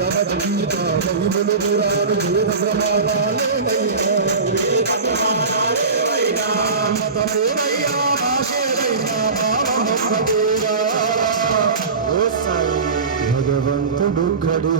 Bhagavad Gita Bible పురాణ వేద ప్రమాణాలేనయ్యా మతమేనయ్యా భాషేనయ్యా భావమొక్కటేరా ఓ సాయి భగవంతుడు కడు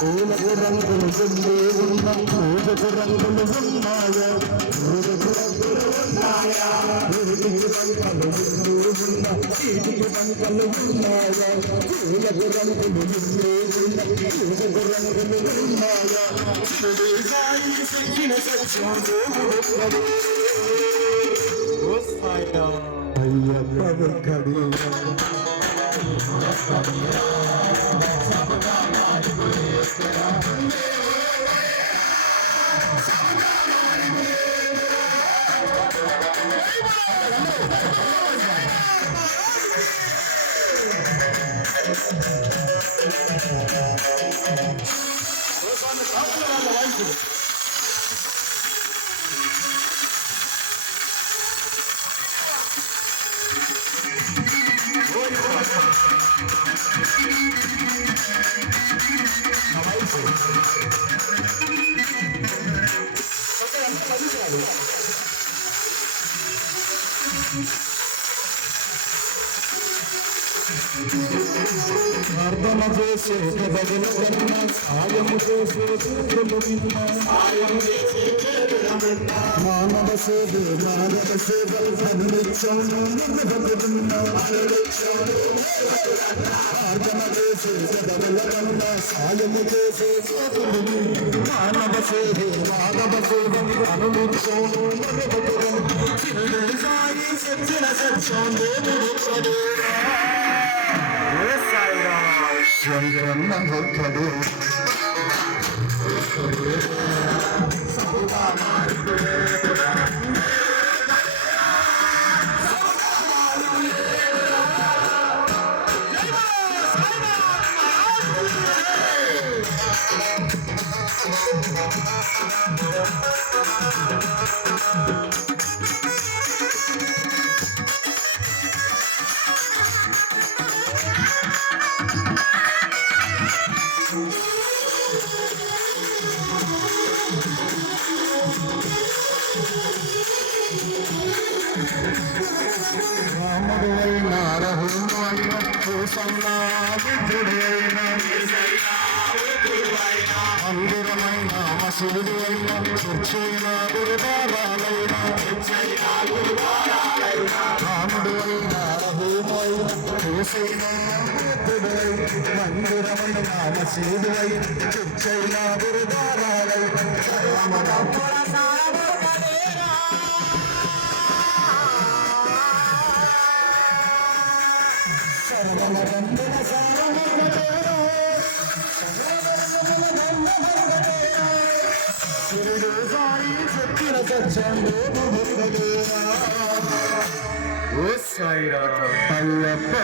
పూలకు రంగులు గుండే ఉన్న పూలకు రంగులు ఉన్నాయా పూలకు రంగులు ఉన్నాయా పూలకు రంగులు ఉన్న చీటికి రంగులు ఉన్నాయా పూలకు రంగులు గుండే ఉన్న పూలకు రంగులు ఉన్నాయా సాయి సజ్జిన సత్యాదేవుడు అయ్యప్ప ఒక్కడే ప్రార్థన చేసే బదులు కన్నా సాయము చేసే మానవ సేవ అనునిత్యం ప్రార్థన చేసే బదులు కన్నా సాయము చేసే మానవ సేవ అనునిత్యం సాయి సత్యన సత్యం శంకరన్న భక్తుడు రాముడైన రహుమాన్న సన్నాబుద్ధుడైన మందిరమైన మసీదు అయిన చర్చైన గురుదారాలైన రాముడు అయిన రహుమైన హుసైన బుద్ధుడై మందిరమైన మసీదు అయిన చర్చైన గురుదారాలైన అయ్యప్ప